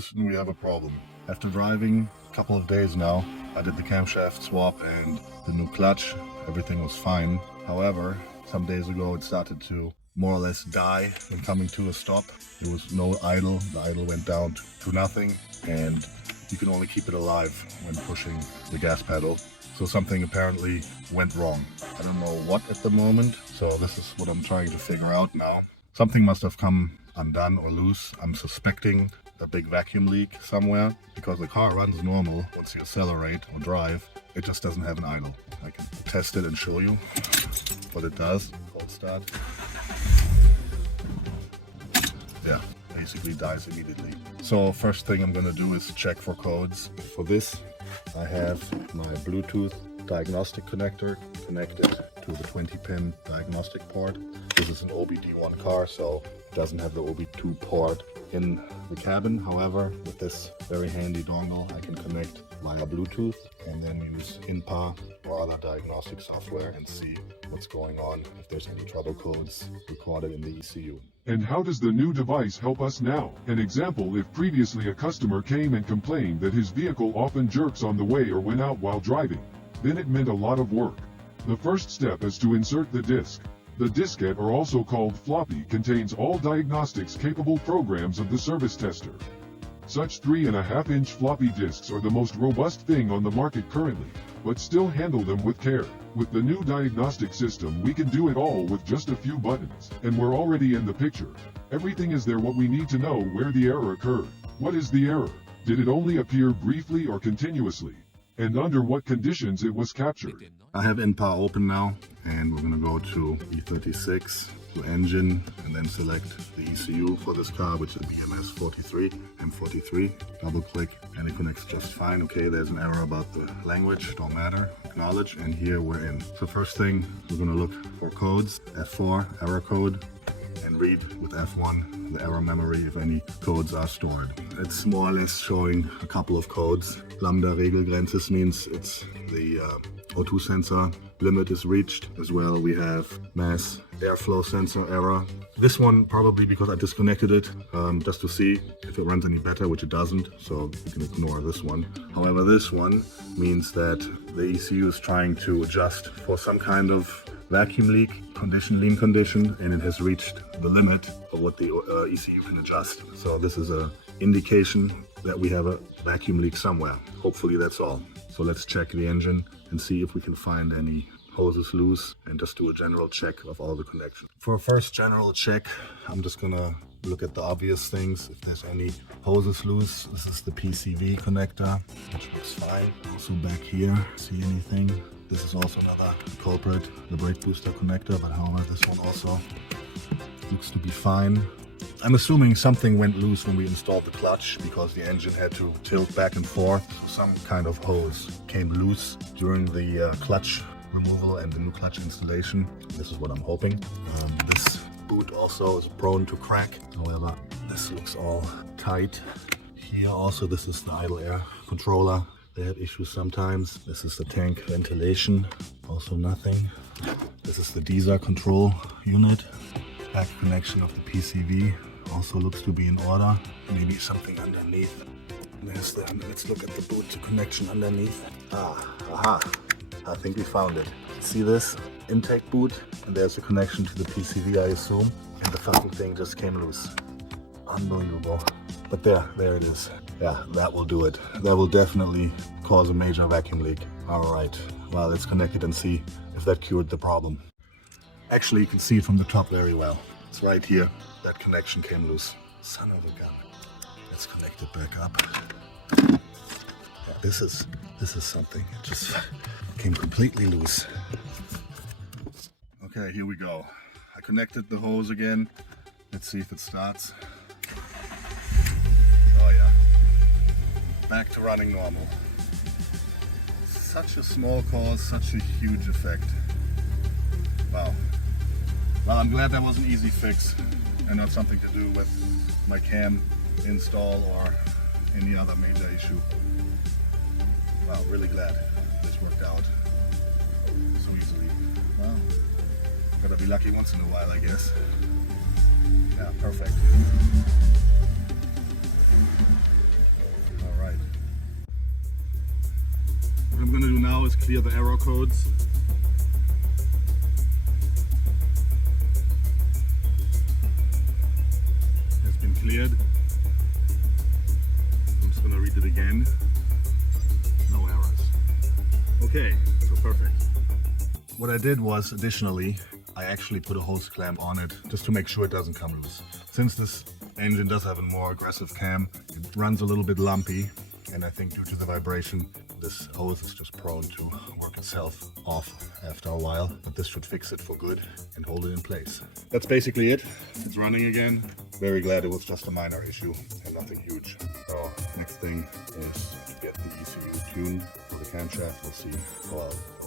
Houston, we have a problem. After driving a couple of days now, I did the camshaft swap and the new clutch. Everything was fine. However, some days ago it started to more or less die when coming to a stop. There was no idle. The idle went down to nothing, and you can only keep it alive when pushing the gas pedal. So something apparently went wrong. I don't know what at the moment, so this is what I'm trying to figure out now. Something must have come undone or loose. I'm suspecting a big vacuum leak somewhere, because the car runs normal once you accelerate or drive. It just doesn't have an idle. I can test it and show you what it does. Cold start. Yeah, basically dies immediately. So first thing I'm gonna do is check for codes. For this, I have my Bluetooth diagnostic connector connected to the 20-pin diagnostic port. This is an OBD1 car, so it doesn't have the OB2 port in the cabin. However, with this very handy dongle, I can connect via Bluetooth and then use INPA or other diagnostic software and see what's going on, if there's any trouble codes recorded in the ECU. And how does the new device help us now? An example: if previously a customer came and complained that his vehicle often jerks on the way or went out while driving, then it meant a lot of work. The first step is to insert the disk. The diskette, or also called floppy, contains all diagnostics capable programs of the service tester. Such 3.5-inch floppy disks are the most robust thing on the market currently, but still handle them with care. With the new diagnostic system, we can do it all with just a few buttons, and we're already in the picture. Everything is there. What we need to know: where the error occurred. What is the error? Did it only appear briefly or continuously? And under what conditions it was captured? I have INPA open now, and we're going to go to E36, to engine, and then select the ECU for this car, which is BMS 43, M43. Double click, and it connects just fine. Okay, there's an error about the language, don't matter. Acknowledge, and here we're in. So first thing, we're going to look for codes. F4, error code, and read with F1 the error memory if any codes are stored. It's more or less showing a couple of codes. Lambda Regelgrenze means it's the O2 sensor limit is reached. As well, we have mass airflow sensor error. This one probably because I disconnected it just to see if it runs any better, which it doesn't, so you can ignore this one. However, this one means that the ECU is trying to adjust for some kind of vacuum leak condition, lean condition, and it has reached the limit of what the ECU can adjust. So this is an indication that we have a vacuum leak somewhere. Hopefully that's all. So let's check the engine and see if we can find any hoses loose, and just do a general check of all the connections. For a first general check, I'm just gonna look at the obvious things. If there's any hoses loose, this is the PCV connector, which looks fine. Also back here, see anything? This is also another culprit, the brake booster connector, but however, this one also looks to be fine. I'm assuming something went loose when we installed the clutch, because the engine had to tilt back and forth. Some kind of hose came loose during the clutch removal and the new clutch installation. This is what I'm hoping. This boot also is prone to crack. However, this looks all tight. Here also, this is the idle air controller. They have issues sometimes. This is the tank ventilation, also nothing. This is the diesel control unit. Back connection of the PCV also looks to be in order. Maybe something underneath. There's the, let's look at the boot connection underneath. Aha, I think we found it. See this intake boot? And there's a connection to the PCV, I assume. And the fucking thing just came loose. Unbelievable. But there it is. Yeah, that will do it. That will definitely cause a major vacuum leak. All right, well, let's connect it and see if that cured the problem. Actually, you can see it from the top very well. It's right here. That connection came loose. Son of a gun. Let's connect it back up. Yeah, this is something. It just came completely loose. Okay, here we go. I connected the hose again. Let's see if it starts. Oh yeah. Back to running normal. Such a small cause, such a huge effect. Wow. Well, I'm glad that was an easy fix and not something to do with my cam install or any other major issue. Wow, really glad this worked out so easily. Well, gotta be lucky once in a while, I guess. Yeah, perfect. clear the error codes. Has been cleared. I'm just gonna read it again. No errors. Okay, so perfect. What I did was, additionally, I actually put a hose clamp on it just to make sure it doesn't come loose. Since this engine does have a more aggressive cam, it runs a little bit lumpy, and I think due to the vibration, this hose is just prone to work itself off after a while, but this should fix it for good and hold it in place. That's basically it. It's running again. Very glad it was just a minor issue and nothing huge. So next thing is to get the ECU tuned for the camshaft. We'll see how